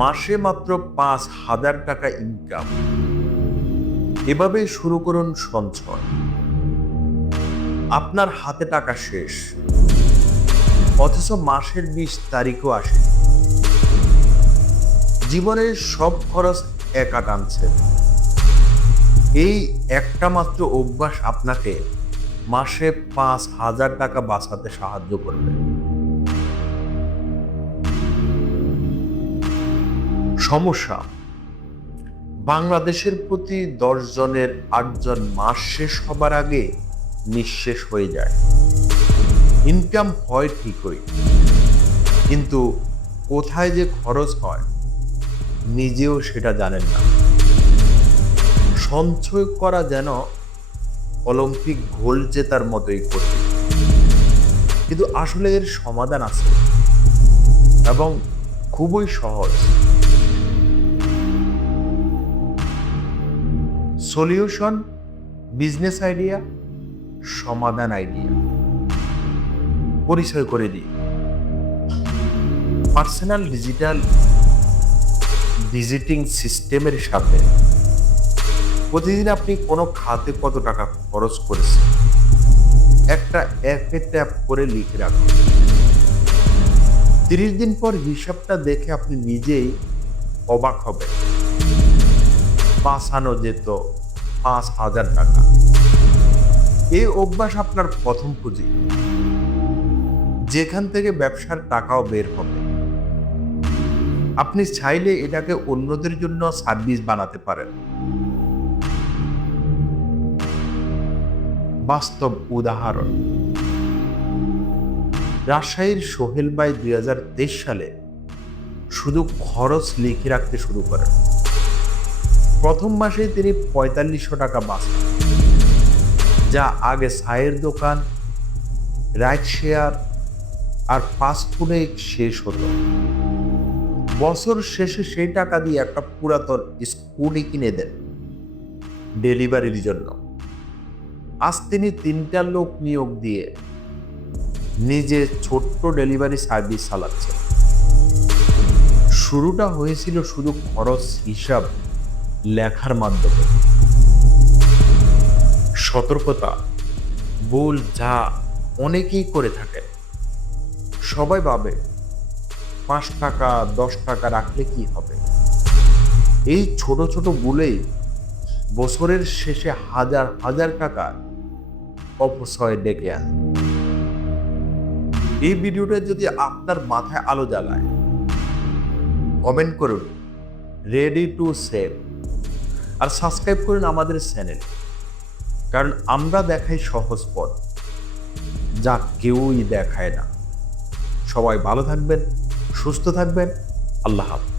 মাসে মাত্র পাঁচ হাজার টাকা ইনকাম এভাবে শুরু করুন সঞ্চয়। আপনার হাতে টাকা শেষ। অথচ মাসের বিশ তারিখও আসে জীবনের সব খরচ একা টানছে। এই একটা মাত্র অভ্যাস আপনাকে মাসে পাঁচ হাজার টাকা বাঁচাতে সাহায্য করবে। সমস্যা। বাংলাদেশের প্রতি দশ জনের আটজন মাস শেষ হবার আগে নিঃশেষ হয়ে যায়। ইনকাম হয় ঠিকই। কিন্তু কোথায় যে খরচ হয়, নিজেও সেটা জানেন না। সঞ্চয় করা যেন অলিম্পিক গোল্ড জেতার মতোই কঠিন কিন্তু আসলে এর সমাধান আছে এবং খুবই সহজ। সলিউশন, বিজনেস আইডিয়া, সমাধান আইডিয়া। পরিচয় করে দিই। পার্সোনাল ডিজিটাল ভিজিটিং সিস্টেমের সাথে প্রতিদিন আপনি কোনো খাতে কত টাকা খরচ করেছেন? একটা অ্যাপে ট্যাপ করে লিখে রাখুন। তিরিশ দিন পর হিসাবটা দেখে আপনি নিজেই অবাক হবেন। বাঁচানো যেত পাঁচ হাজার টাকা। এ অভ্যাস আপনার প্রথম পুঁজি। যেখান থেকে ব্যবসার টাকাও বের হবে। আপনি চাইলে এটাকে অন্যদের জন্য সার্ভিস বানাতে পারেন। বাস্তব উদাহরণ। রাজশাহীর সোহেল ভাই দুই সালে শুধু খরচ লিখে রাখতে শুরু করেন। প্রথম মাসে তিনি পঁয়তাল্লিশশো টাকা বাঁচান, যা আগে চায়ের দোকান, রাইড শেয়ার আর ফাস্টফুডে শেষ হতো। বছর শেষে সেই টাকা দিয়ে একটা পুরাতন স্কুটি কিনে দেন ডেলিভারির জন্য। আজ তিনি তিনটা লোক নিয়োগ দিয়ে নিজে ছোট্ট ডেলিভারি সার্ভিস চালাচ্ছেন। শুরুটা হয়েছিল শুধু খরচ হিসাব লেখার মাধ্যমে। সতর্কতা, ভুল যা অনেকেই করে থাকে। সবাই ভাবে পাঁচ টাকা, দশ টাকা রাখলে কি হবে? এই ছোট ছোট ভুলেই বছরের শেষে হাজার হাজার টাকা অপচয় ডেকে আনে। এই ভিডিওটা যদি আপনার মাথায় আলো জ্বালায় কমেন্ট করুন, রেডি টু সেভ। আর সাবস্ক্রাইব করুন আমাদের চ্যানেল। কারণ আমরা দেখাই সহজ পথ, যা কেউই দেখায় না। সবাই ভালো থাকবেন, সুস্থ থাকবেন। আল্লাহ হাফেজ।